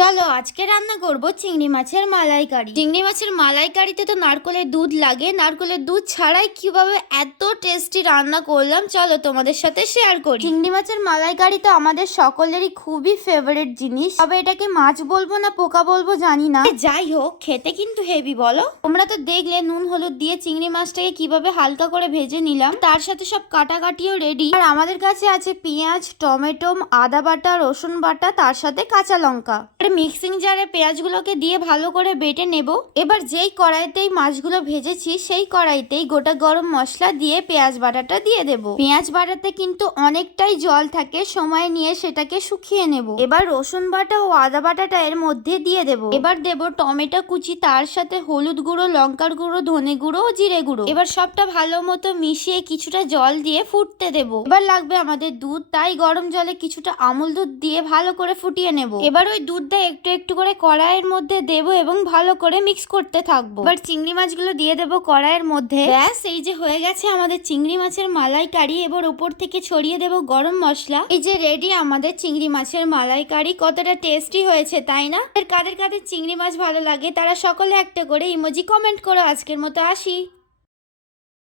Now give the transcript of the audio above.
চলো আজকে রান্না করব চিংড়ি মাছের মালাইকারি। চিংড়ি মাছের মালাইকারিতে তো নারকেলের দুধ লাগে, নারকেলের দুধ ছাড়াই কিভাবে এত টেস্টি রান্না করলাম চলো তোমাদের সাথে শেয়ার করি। চিংড়ি মাছের মালাইকারি তো আমাদের সকলেরই খুবই ফেভারিট জিনিস, তবে এটাকে মাছ বলবো না পোকা বলবো জানি না, যাই হোক খেতে কিন্তু হেভি। বলো, তোমরা তো দেখলে নুন হলুদ দিয়ে চিংড়ি মাছটাকে কিভাবে হালকা করে ভেজে নিলাম, তার সাথে সব কাটাকাটিও রেডি। আর আমাদের কাছে আছে পেঁয়াজ, টমেটো, আদা বাটা, রসুন বাটা, তার সাথে কাঁচা লঙ্কা। মিক্সিং জারে পেঁয়াজগুলোকে দিয়ে ভালো করে বেটে নেব। এবার যেই কড়াইতেই মাছগুলো ভেজেছি সেই কড়াইতেই গোটা গরম মশলা দিয়ে পেঁয়াজ বাটাটা দিয়ে দেব। পেঁয়াজ বাটাতে কিন্তু অনেকটাই জল থাকে, সময় নিয়ে সেটাকে শুকিয়ে নেব। এবার রসুন বাটা ও আদা বাটাটা এর মধ্যে দিয়ে দেব। এবার দেব টমেটো কুচি, তার সাথে হলুদ গুঁড়ো, লঙ্কার গুঁড়ো, ধনে গুঁড়ো ও জিরে গুঁড়ো। এবার সবটা ভালো মতো মিশিয়ে কিছুটা জল দিয়ে ফুটতে দেব। এবার লাগবে আমাদের দুধ, তাই গরম জলে কিছুটা আমুল দুধ দিয়ে ভালো করে ফুটিয়ে নেব। এবার ওই দুধটা একটু একটু করে কড়াইয়ের মধ্যে দেব এবং ভালো করে মিক্স করতে থাকবো। এবার চিংড়ি মাছগুলো দিয়ে দেবো কড়াইয়ের মধ্যে। ব্যাস, এই যে হয়ে গেছে আমাদের চিংড়ি মাছের মালাইকারি। এবার উপর থেকে ছড়িয়ে দেব গরম মশলা। এই যে রেডি আমাদের চিংড়ি মাছের মালাইকারি। কতটা টেস্টি হয়েছে তাই না? কাদের কাদের চিংড়ি মাছ ভালো লাগে তারা সকলে একটা করে ইমোজি কমেন্ট করো। আজকের মতো আসি।